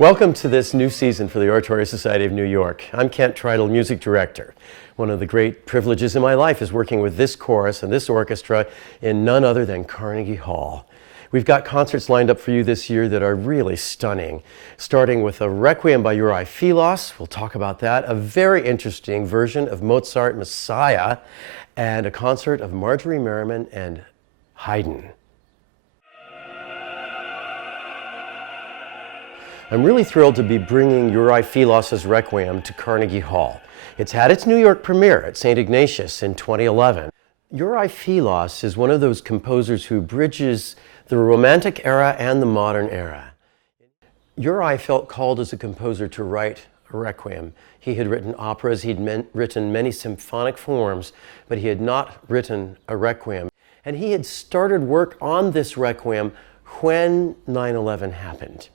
Welcome to this new season for the Oratorio Society of New York. I'm Kent Tritle, music director. One of the great privileges in my life is working with this chorus and this orchestra in none other than Carnegie Hall. We've got concerts lined up for you this year that are really stunning, starting with a Requiem by Juraj Filas. We'll talk about that. A very interesting version of Mozart Messiah, and a concert of Marjorie, Merrymen, and Haydn. I'm really thrilled to be bringing Juraj Filas' Requiem to Carnegie Hall. It's had its New York premiere at St. Ignatius in 2011. Juraj Filas is one of those composers who bridges the Romantic era and the modern era. Juraj felt called as a composer to write a Requiem. He had written operas, he'd written many symphonic forms, but he had not written a Requiem. And he had started work on this Requiem when 9/11 happened.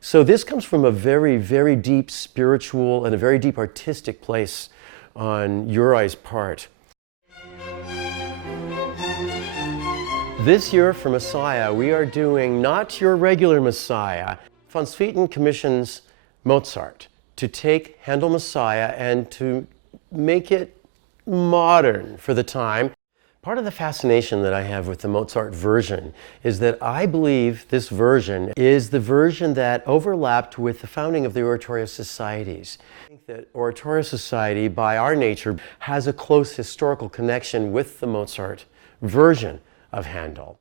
So this comes from a very, very deep spiritual and a very deep artistic place on Juraj's part. This year for Messiah, we are doing not your regular Messiah. Von Swieten commissions Mozart to take Handel Messiah and to make it modern for the time. Part of the fascination that I have with the Mozart version is that I believe this version is the version that overlapped with the founding of the Oratorio Societies. I think that Oratorio Society, by our nature, has a close historical connection with the Mozart version of Handel.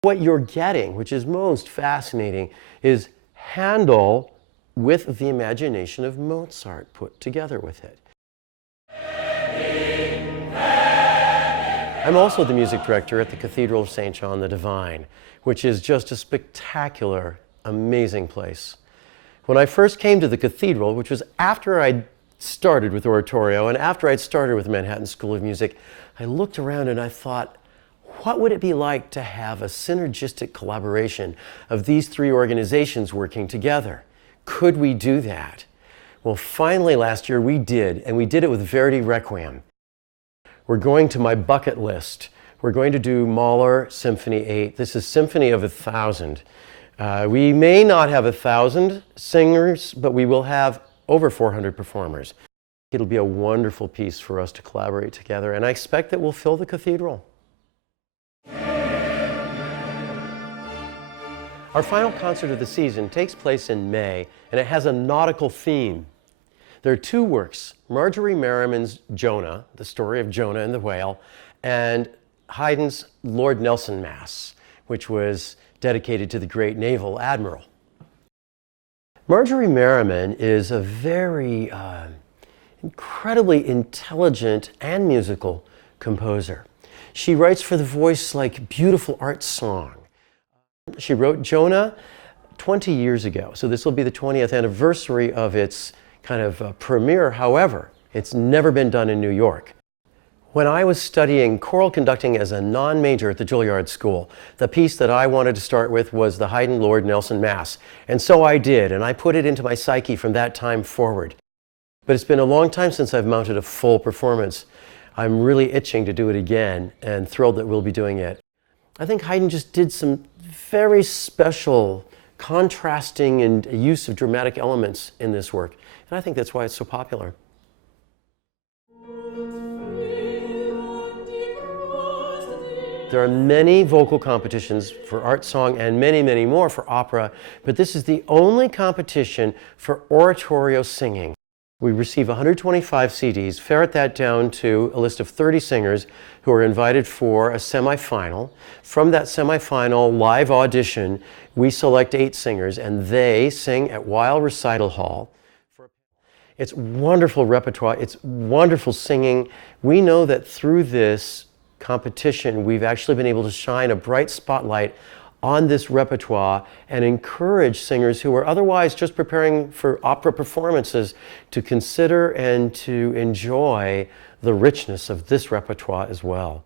What you're getting, which is most fascinating, is Handel with the imagination of Mozart put together with it. I'm also the music director at the Cathedral of St. John the Divine, which is just a spectacular, amazing place. When I first came to the cathedral, which was after I'd started with Oratorio and after I'd started with the Manhattan School of Music, I looked around and I thought, what would it be like to have a synergistic collaboration of these three organizations working together? Could we do that? Well, finally last year we did, and we did it with Verdi Requiem. We're going to my bucket list. We're going to do Mahler Symphony 8. This is Symphony of 1,000. We may not have 1,000 singers, but we will have over 400 performers. It'll be a wonderful piece for us to collaborate together, and I expect that we'll fill the cathedral. Our final concert of the season takes place in May, and it has a nautical theme. There are two works, Marjorie Merriman's Jonah, the story of Jonah and the whale, and Haydn's Lord Nelson Mass, which was dedicated to the great naval admiral. Marjorie Merrymen is a very incredibly intelligent and musical composer. She writes for the voice like beautiful art song. She wrote Jonah 20 years ago, so this will be the 20th anniversary of its kind of premiere. However, it's never been done in New York. When I was studying choral conducting as a non-major at the Juilliard School, the piece that I wanted to start with was the Haydn Lord Nelson Mass. And so I did, and I put it into my psyche from that time forward. But it's been a long time since I've mounted a full performance. I'm really itching to do it again and thrilled that we'll be doing it. I think Haydn just did some very special contrasting and use of dramatic elements in this work. And I think that's why it's so popular. There are many vocal competitions for art song and many, many more for opera, but this is the only competition for oratorio singing. We receive 125 CDs, ferret that down to a list of 30 singers who are invited for a semifinal. From that semifinal live audition, we select 8 singers and they sing at Weill Recital Hall. It's wonderful repertoire, it's wonderful singing. We know that through this competition, we've actually been able to shine a bright spotlight on this repertoire and encourage singers who are otherwise just preparing for opera performances to consider and to enjoy the richness of this repertoire as well.